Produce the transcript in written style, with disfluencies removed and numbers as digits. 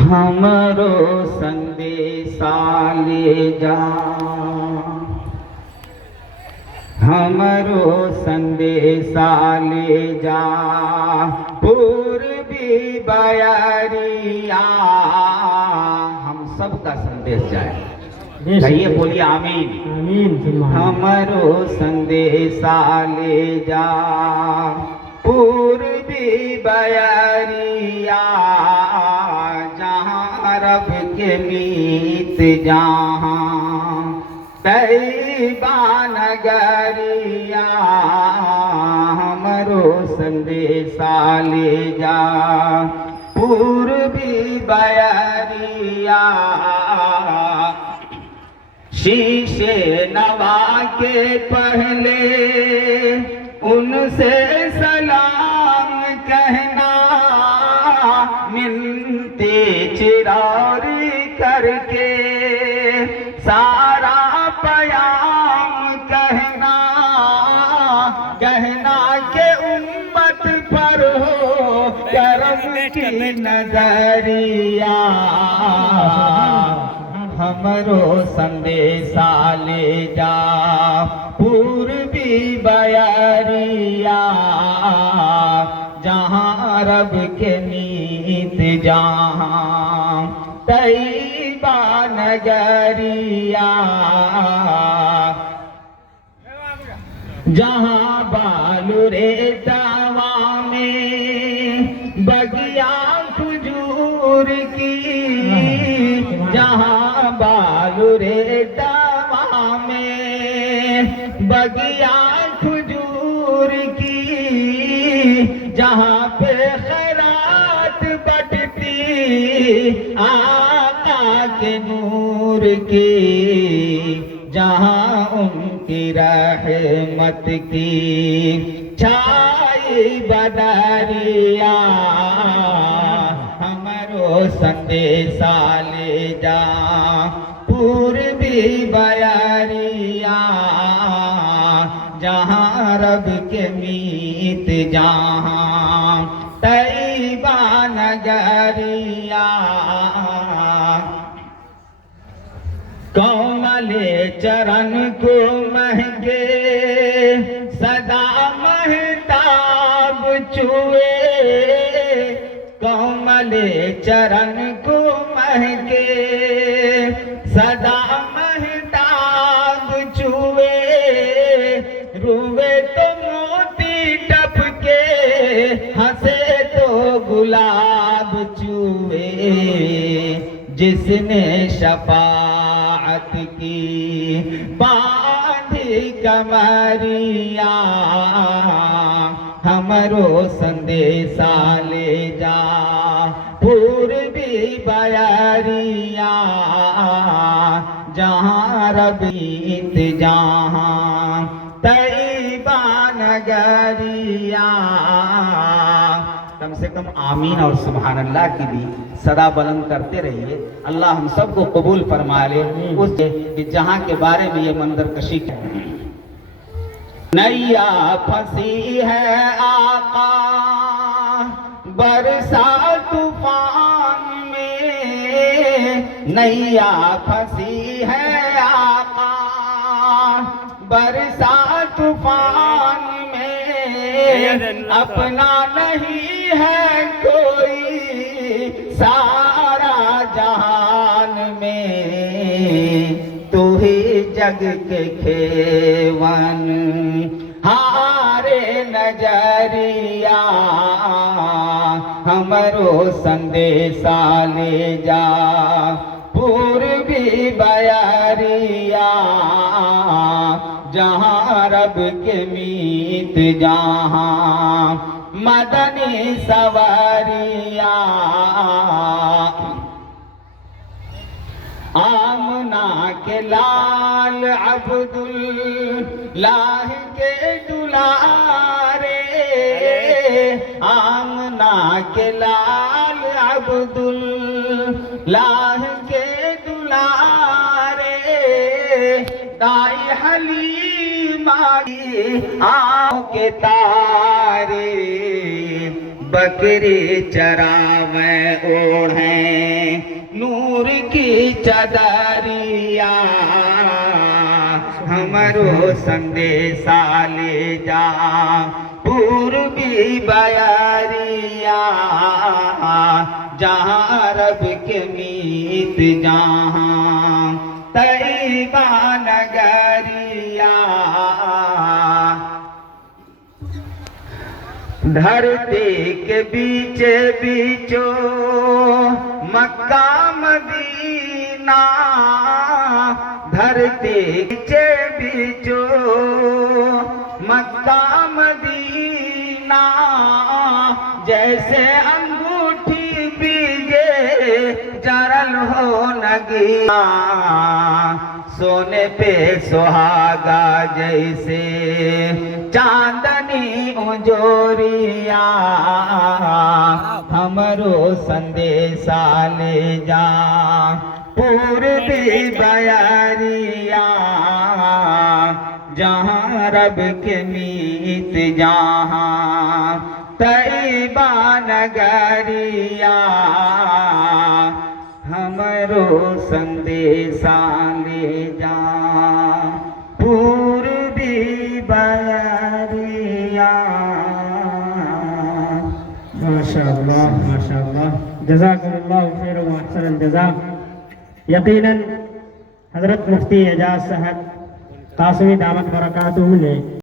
हमरो संदेशा ले जा, हमरो संदेशा ले जा, पूर्वी बयरिया। हम सबका संदेश जाए, कहिए, बोलिए आमीन आमीन। हमरो संदेशा ले जा, पूर्वी बयरिया, जहाँ रब के मीत जहाँ तैबा नगरिया। हमरो संदेशा ले जा, पूर्वी बयरिया, शीशे नवा के पहले उनसे सलाम कहना, मिनती चिरारी करके सारा पयाम कहना, कहना के उम्मत पर हो करम की नजरिया। हमरो संदेशा ले जा, पूर्वी बयरिया, जहाँ रब के नीत जहाँ तैबा नगरिया, जहाँ बालू रेतवा में बगिया खजूर की, जहाँ बालू रेतवा में बगिया खजूर की, जहाँ पे खैरात बटती आका के नूर की, जहाँ उनकी रहमत की छाई बदरिया। हमरो संदेशा ले जा, पूर्वी बयरिया, जहाँ रब के मीत जहाँ तैबा नगरिया। कोमले चरण को महके सदा महताब छुए, कोमले चरण को महके सदा महताब छुए, रुए तो मोती टपके, हंसे तो गुलाब चुए, जिसने शफाअत की बांधी कमरिया। हमरो संदेशा ले जा, पूर्वी बयरिया, जहाँ रब नीत जहाँ तैबा नगरिया। कम से कम आमीन और सुभान अल्लाह की भी सदा बुलंद करते रहिए। अल्लाह हम सबको कबूल फरमा ले उस जहाँ के बारे में ये मंजर कशी है। नैया फंसी है आका बरसा तूफान में, नैया फंसी है आका बरसा तूफान में, अपना नहीं है कोई सारा जहान में, तू ही जग के खेवन हारे नजरिया। हमरो संदेशा ले जा, पूर्वी बयरिया, जहाँ रब के मीत जहाँ मदनी सवारिया। आमना के लाल अब्दुल्लाह के दुलारे, आमना के लाल अब्दुल्लाह के दुलारे, दाई हलीमा की आँखों के तारे बकरी चरावे ओढ़े नूर की चदरिया, हमरो संदेशा ले जा पूर्वी बयरिया, जहाँ रब के मीत जहाँ तैबा नगरिया। धरती के बीच बीचो मक्का मदीना, धरती के बीचो मक्का मदीना, जैसे अंगूठी बीजे जरल हो नगीना, सोने पे सुहागा जैसे चांदनी उजोरिया, हमरो संदेशा ले जा पूर्वी बयरिया, जहाँ रब के मीत जहाँ तैबा नगरिया, हमरो संदेशा ले जा पूर्वी बयरिया। माशाअल्लाह माशाअल्लाह, जज़ाकुमुल्लाह खैर व अहसन जज़ा। यकीनन हज़रत मुफ्ती एजाज साहब कासिमी दामत बरकातुहू ने